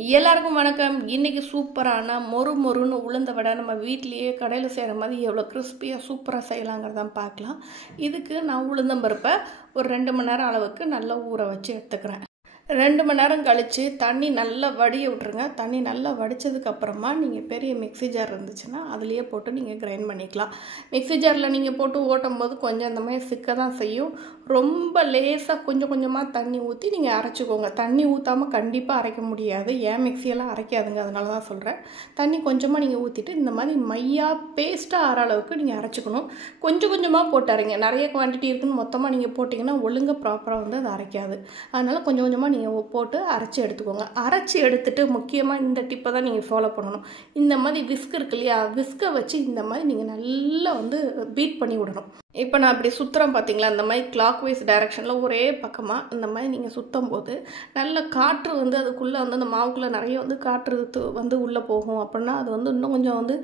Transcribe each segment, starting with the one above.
எல்லாருக்கும் வணக்கம். இன்னைக்கு சூப்பரான மொறு மொறுன்னு உளுந்த வடை நம்ம வீட்லேயே கடையில் செய்கிற மாதிரி எவ்வளோ கிறிஸ்பியாக சூப்பராக செய்யலாங்கிறதான் பார்க்கலாம். இதுக்கு நான் உளுந்தம்பருப்பை ஒரு 2 மணி நேரம் அளவுக்கு நல்லா ஊற வச்சு எடுத்துக்கிறேன். 2 மணி நேரம் கழித்து தண்ணி நல்லா வடிய விட்ருங்க. தண்ணி நல்லா வடித்ததுக்கப்புறமா நீங்கள் பெரிய மிக்ஸி ஜார் இருந்துச்சுன்னா அதுலேயே போட்டு நீங்கள் கிரைண்ட் பண்ணிக்கலாம். மிக்ஸி ஜாரில் நீங்கள் போட்டு ஓட்டும் போது கொஞ்சம் அந்த மாதிரி சிக்க தான் செய்யும். ரொம்ப லேசாக கொஞ்சம் கொஞ்சமாக தண்ணி ஊற்றி நீங்கள் அரைச்சிக்கோங்க. தண்ணி ஊற்றாமல் கண்டிப்பாக அரைக்க முடியாது. ஏன் மிக்ஸியெல்லாம் அரைக்காதுங்க, அதனால தான் சொல்கிறேன். தண்ணி கொஞ்சமாக நீங்கள் ஊற்றிட்டு இந்த மாதிரி மையாக பேஸ்ட்டாக ஆற அளவுக்கு நீங்கள் அரைச்சிக்கணும். கொஞ்சம் கொஞ்சமாக போட்டு அரைங்க. நிறைய குவான்டிட்டி இருக்குன்னு மொத்தமாக நீங்கள் போட்டிங்கன்னா ஒழுங்காக ப்ராப்பராக வந்து அது அரைக்காது. அதனால் கொஞ்சம் கொஞ்சமாக நீங்கள் போட்டு அரைச்சி எடுத்துக்கோங்க. அரைச்சி எடுத்துட்டு முக்கியமாக இந்த டிப்பை தான் நீங்கள் ஃபாலோ பண்ணணும். இந்த மாதிரி விஸ்க் இருக்கு இல்லையா, விஸ்கை வச்சு இந்த மாதிரி நீங்கள் நல்லா வந்து பீட் பண்ணி விடணும். இப்போ நான் அப்படி சுற்றுறேன் பார்த்தீங்களா, இந்த மாதிரி கிளாக் வைஸ் டைரக்ஷனில் ஒரே பக்கமாக இந்த மாதிரி நீங்கள் சுற்றும் போது நல்ல காற்று வந்து அதுக்குள்ளே வந்து அந்த மாவுக்குள்ளே நிறைய வந்து காற்று வந்து உள்ளே போகும். அப்படின்னா அது வந்து இன்னும் கொஞ்சம் வந்து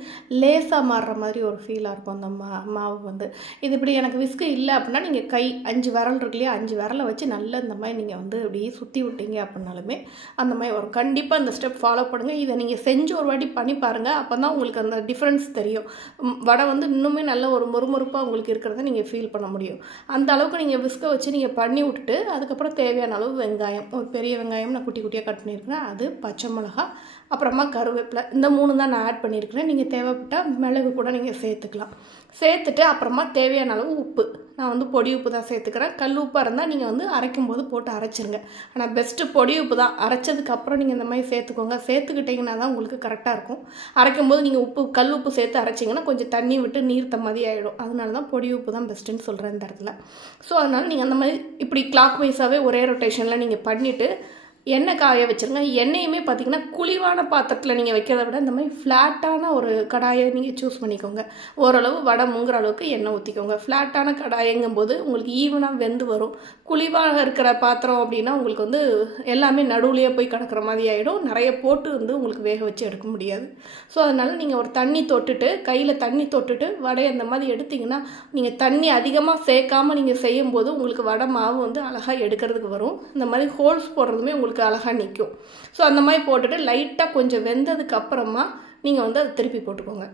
லேசாக மாறுற மாதிரி ஒரு ஃபீலாக இருக்கும் அந்த மாவு வந்து. இது இப்படி எனக்கு விஸ்கு இல்லை அப்படின்னா நீங்கள் கை 5 விரல் இருக்கு இல்லையா, 5 விரலை வச்சு நல்லா இந்த மாதிரி நீங்கள் வந்து இப்படி சுற்றி விட்டீங்க அப்படின்னாலுமே அந்த மாதிரி வரும். கண்டிப்பாக இந்த ஸ்டெப் ஃபாலோ பண்ணுங்கள். இதை நீங்கள் செஞ்சு ஒரு வாட்டி பண்ணி பாருங்கள். அப்போ தான் உங்களுக்கு அந்த டிஃப்ரென்ஸ் தெரியும். வடை வந்து இன்னுமே நல்ல ஒரு மொறுமொறுப்பாக உங்களுக்கு இருக்கிறது நீங்கள் ஃபீல் பண்ண முடியும். அந்த அளவுக்கு நீங்கள் விஸ்கை வச்சு நீங்கள் பண்ணி விட்டுட்டு அதுக்கப்புறம் தேவையான அளவு வெங்காயம், ஒரு பெரிய வெங்காயம் நான் குட்டி குட்டியாக கட் பண்ணியிருக்கிறேன், அது பச்சை மிளகா, அப்புறமா கருவேப்பிலை, இந்த 3 தான் நான் ஆட் பண்ணியிருக்கிறேன். நீங்கள் தேவைப்பட்டால் மிளகு கூட நீங்கள் சேர்த்துக்கலாம். சேர்த்துட்டு அப்புறமா தேவையான அளவு உப்பு, நான் வந்து பொடி உப்பு தான் சேர்த்துக்கிறேன். கல் உப்பாக இருந்தால் நீங்கள் வந்து அரைக்கும் போது போட்டு அரைச்சிருங்க. ஆனால் பெஸ்ட்டு பொடி உப்பு தான். அரைச்சதுக்கப்புறம் நீங்கள் இந்த மாதிரி சேர்த்துக்கோங்க. சேர்த்துக்கிட்டிங்கன்னா தான் உங்களுக்கு கரெக்டாக இருக்கும். அரைக்கும் போது நீங்கள் கல் உப்பு சேர்த்து அரைச்சிங்கன்னா கொஞ்சம் தண்ணி விட்டு நீர்த்த மாதிரி ஆகிடும். அதனால தான் பொடி உப்பு தான் பெஸ்ட்டுன்னு சொல்கிறேன் இந்த இடத்துல. ஸோ அதனால் நீங்கள் அந்த மாதிரி இப்படி கிளாக் வைஸாகவே ஒரே ரொட்டேஷனில் நீங்கள் பண்ணிவிட்டு எண்ணெய் காய வச்சுருங்க. எண்ணெயுமே பார்த்திங்கன்னா குழிவான பாத்திரத்தில் நீங்கள் வைக்கிறத விட இந்த மாதிரி ஃப்ளாட்டான ஒரு கடாயை நீங்கள் சூஸ் பண்ணிக்கோங்க. ஓரளவு வடை முங்குற அளவுக்கு எண்ணெய் ஊற்றிக்கோங்க. ஃப்ளாட்டான கடாயங்கும் போது உங்களுக்கு ஈவனாக வெந்து வரும். குழிவாக இருக்கிற பாத்திரம் அப்படின்னா உங்களுக்கு வந்து எல்லாமே நடுவுலையே போய் கிடக்கிற மாதிரி ஆகிடும். நிறைய போட்டு வந்து உங்களுக்கு வேக வச்சு எடுக்க முடியாது. ஸோ அதனால் நீங்கள் ஒரு தண்ணி தொட்டுட்டு கையில் தண்ணி தொட்டுட்டு வடையை இந்த மாதிரி எடுத்திங்கன்னா நீங்கள் தண்ணி அதிகமாக சேர்க்காமல் நீங்கள் செய்யும்போது உங்களுக்கு வடை மாவு வந்து அழகாக எடுக்கிறதுக்கு வரும். இந்த மாதிரி ஹோல்ஸ் போடுறதுமே உங்களுக்கு அழகாக நிற்கும். ஸோ அந்த மாதிரி போட்டுட்டு லைட்டாக கொஞ்சம் வெந்ததுக்கு அப்புறமா நீங்கள் வந்து அதை திருப்பி போட்டுக்கோங்க.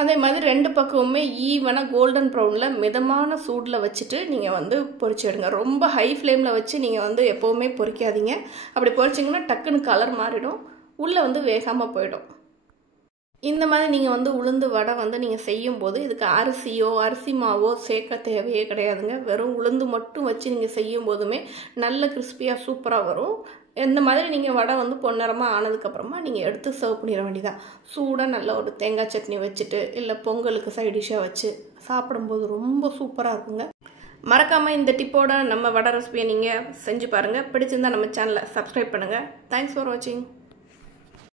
அதே மாதிரி 2 பக்கமுமே ஈவனாக கோல்டன் ப்ரௌனில் மிதமான சூடில் வச்சுட்டு நீங்கள் வந்து பொரிச்சு எடுங்க. ரொம்ப ஹை ஃப்ளேமில் வச்சு நீங்கள் வந்து எப்போவுமே பொரிக்காதீங்க. அப்படி பொரிச்சிங்கன்னா டக்குன்னு கலர் மாறிடும், உள்ளே வந்து வேகாமல் போயிடும். இந்த மாதிரி நீங்கள் வந்து உளுந்து வடை வந்து நீங்கள் செய்யும்போது இதுக்கு அரிசியோ அரிசி மாவோ சேர்க்க தேவையே கிடையாதுங்க. வெறும் உளுந்து மட்டும் வச்சு நீங்கள் செய்யும் போதுமே நல்ல கிறிஸ்பியாக சூப்பராக வரும். இந்த மாதிரி நீங்கள் வடை வந்து பொன்னிறமாக ஆனதுக்கப்புறமா நீங்கள் எடுத்து சர்வ் பண்ணிட வேண்டியதான். சூடாக நல்ல ஒரு தேங்காய் சட்னி வச்சுட்டு இல்லை பொங்கலுக்கு சைட் டிஷ்ஷாக வச்சு சாப்பிடும்போது ரொம்ப சூப்பராக இருக்குங்க. மறக்காமல் இந்த டிப்போட நம்ம வடை ரெசிபியை நீங்கள் செஞ்சு பாருங்கள். பிடிச்சிருந்தால் நம்ம சேனலை சப்ஸ்கிரைப் பண்ணுங்கள். தேங்க்ஸ் ஃபார் வாட்சிங்.